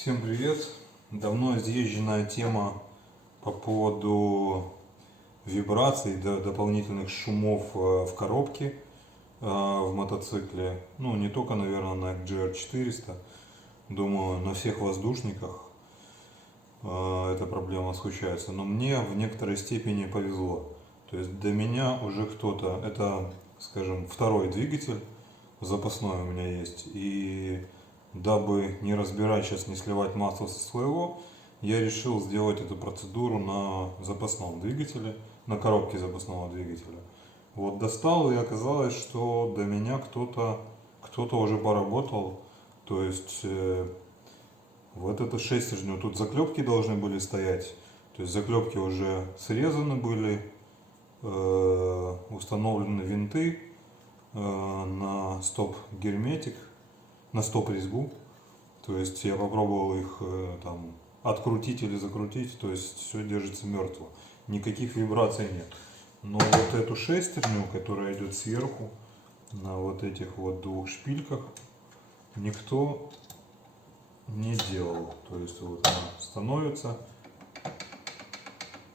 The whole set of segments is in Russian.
Всем привет! Давно изъезженная тема по поводу вибраций, дополнительных шумов в коробке в мотоцикле. Ну, не только, наверное, на GR400. Думаю, на всех воздушниках эта проблема случается. Но мне в некоторой степени повезло. То есть до меня уже кто-то, это, скажем, второй двигатель запасной у меня есть. И дабы не разбирать сейчас, не сливать масло со своего, я решил сделать эту процедуру на запасном двигателе, на коробке запасного двигателя. Вот достал, и оказалось, что до меня кто-то уже поработал. То есть вот это шестерню, тут заклепки должны были стоять. То есть заклепки уже срезаны были, установлены винты на стоп-герметик, на стоп-резьбу. То есть я попробовал их там открутить или закрутить, то есть все держится мертво. Никаких вибраций нет. Но вот эту шестерню, которая идет сверху, на вот этих вот двух шпильках, никто не делал. То есть вот она становится,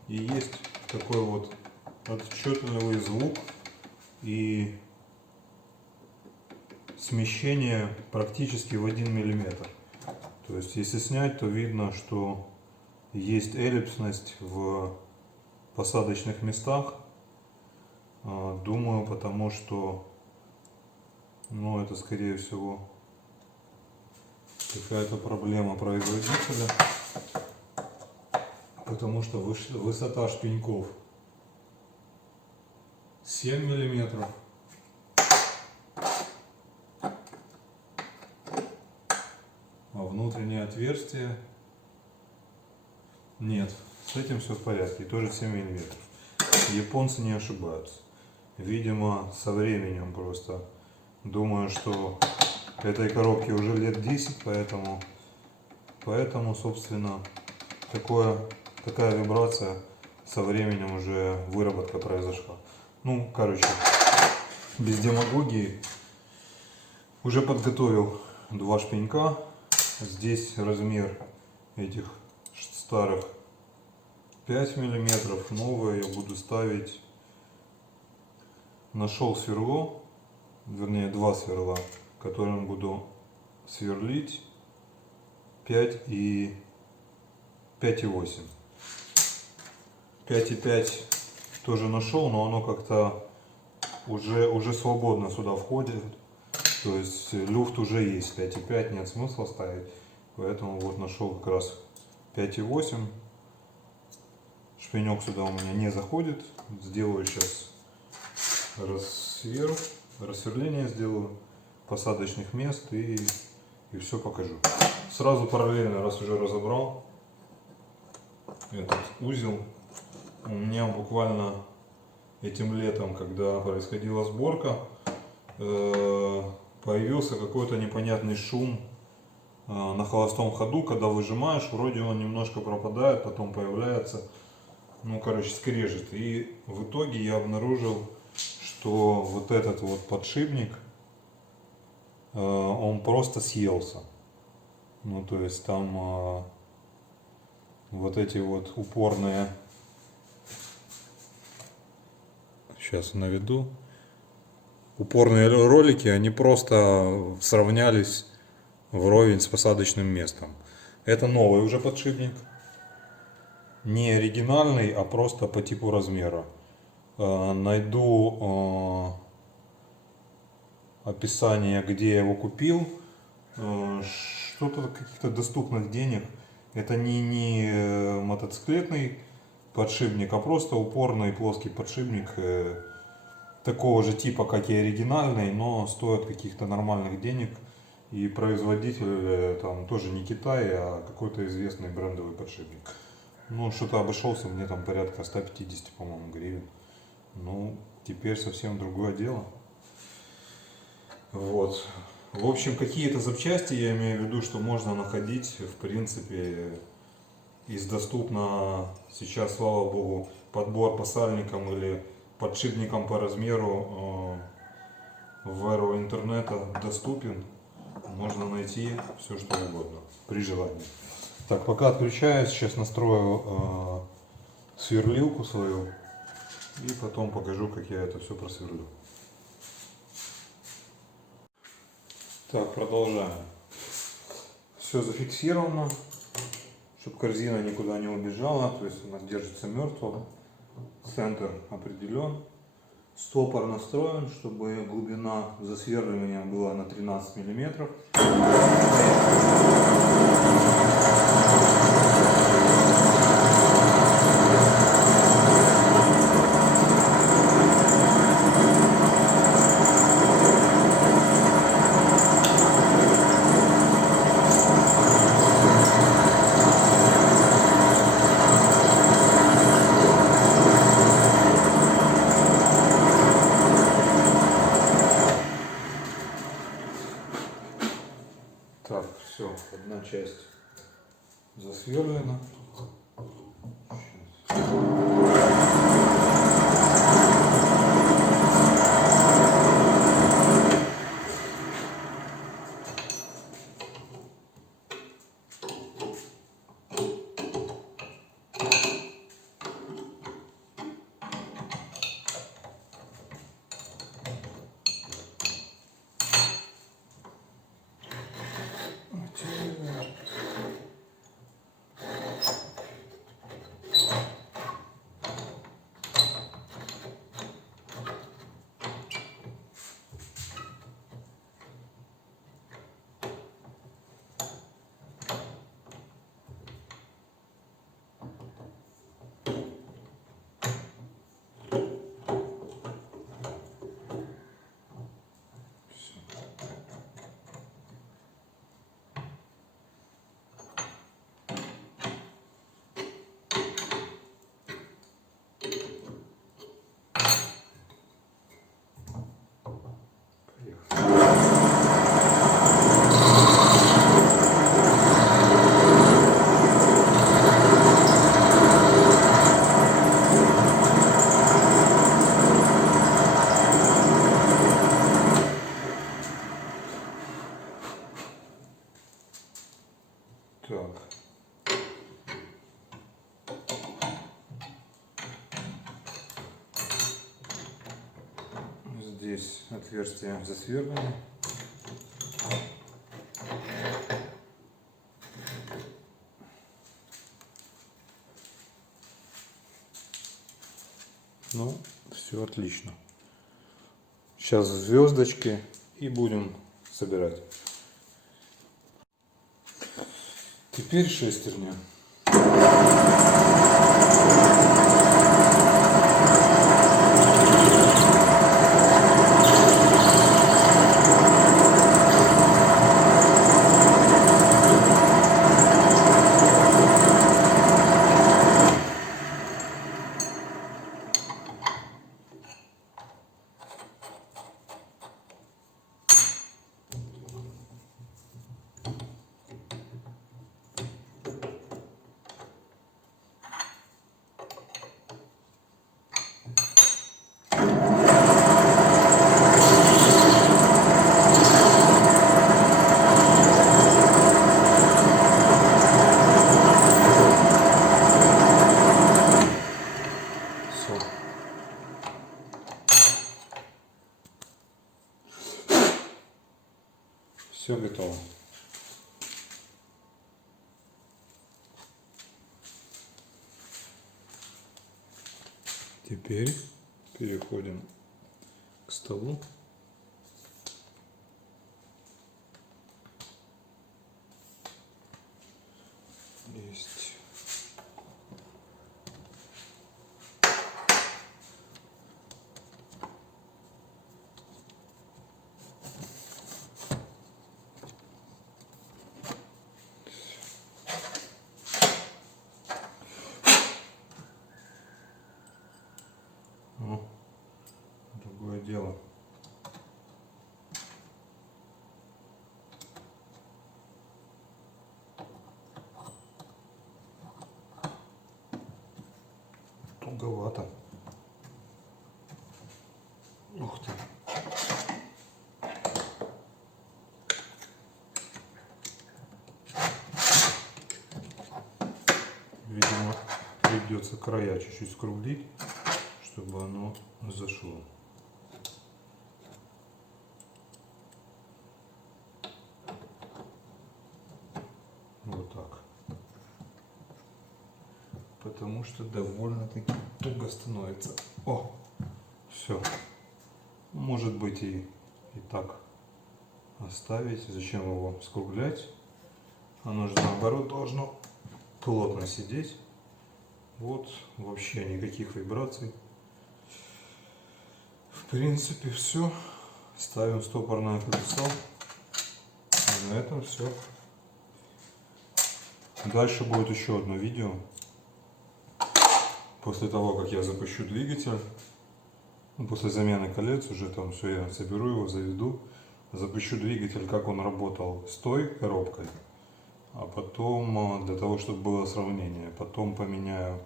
и есть такой вот отчетливый звук и смещение практически в 1 миллиметр. То есть если снять, то видно, что есть эллипсность в посадочных местах. Думаю, потому что, ну, это скорее всего какая-то проблема производителя, потому что высота шпеньков 7 миллиметров. А внутреннее отверстие нет. С этим все в порядке. И тоже 7 миллиметров. Японцы не ошибаются. Видимо, со временем просто. Думаю, что этой коробке уже лет 10, поэтому собственно, такая вибрация со временем уже выработка произошла. Ну, короче, без демагогии. Уже подготовил два шпенька. Здесь размер этих старых 5 миллиметров, новые я буду ставить. Нашел сверло, вернее два сверла, которым буду сверлить 5 и 5,8. 5,5 тоже нашел, но оно как-то уже свободно сюда входит. То есть люфт уже есть, 5,5 нет смысла ставить. Поэтому вот нашел как раз 5,8. Шпинек сюда у меня не заходит. Сделаю сейчас рассверление сделаю посадочных мест и все покажу. Сразу параллельно, раз уже разобрал этот узел, у меня буквально этим летом, когда происходила сборка, появился какой-то непонятный шум на холостом ходу, когда выжимаешь, вроде он немножко пропадает, потом появляется, ну, короче, скрежет. И в итоге я обнаружил, что вот этот вот подшипник, он просто съелся. Ну, то есть там вот эти вот упорные, сейчас наведу, упорные ролики, они просто сравнялись вровень с посадочным местом. Это новый уже подшипник, не оригинальный, а просто по типу размера. Найду описание, где я его купил. Что-то каких-то доступных денег. Это не мотоциклетный подшипник, а просто упорный плоский подшипник такого же типа, как и оригинальный, но стоит каких-то нормальных денег. И производитель там тоже не Китай, а какой-то известный брендовый подшипник. Ну, что-то обошелся мне там порядка 150, по-моему, гривен. Ну, теперь совсем другое дело. Вот. В общем, какие-то запчасти, я имею в виду, что можно находить, в принципе, из доступно сейчас, слава богу, подбор по сальникам или подшипникам по размеру в эру интернета доступен. можно найти все что угодно при желании. Так, пока отключаюсь, сейчас настрою сверлилку свою и потом покажу, как я это все просверлю. Так, продолжаем. Все зафиксировано, чтобы корзина никуда не убежала, то есть она держится мертво. Центр определен. Стопор настроен, чтобы глубина засверливания была на 13 миллиметров. Так, все, одна часть засверлена. Так. Здесь отверстие засверлено. Ну, все отлично. Сейчас звездочки и будем собирать. Теперь шестерня. Все готово. Теперь переходим к столу. Есть. Другое дело. Туговато. Ух ты. придется края чуть-чуть скруглить, чтобы оно зашло. Вот так. Потому что довольно-таки туго становится. О, все. Может быть и так оставить. Зачем его скруглять? Оно же наоборот должно плотно сидеть. Вот, вообще никаких вибраций. В принципе, все. Ставим стопорное колесо. И на этом все. Дальше будет еще одно видео. После того, как я запущу двигатель, после замены колец, уже там все, я соберу его, заведу, запущу двигатель, как он работал с той коробкой, а потом, для того, чтобы было сравнение, потом поменяю,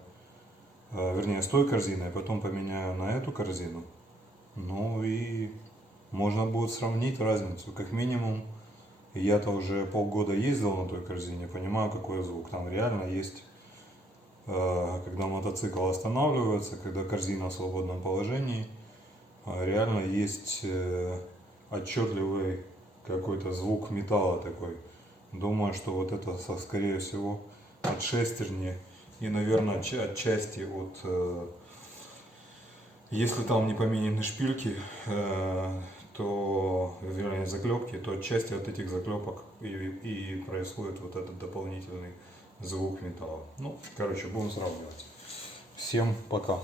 вернее, с той корзиной, а потом поменяю на эту корзину. Ну и можно будет сравнить разницу. Как минимум, я-то уже полгода ездил на той корзине, понимаю, какой звук. Там реально есть, когда мотоцикл останавливается, когда корзина в свободном положении, реально есть отчетливый какой-то звук металла такой. Думаю, что вот это, скорее всего, от шестерни и, наверное, отчасти от... Если там не поменены шпильки, то, вернее, заклепки, то отчасти от этих заклепок и происходит вот этот дополнительный звук металла. Ну, короче, будем сравнивать. Всем пока.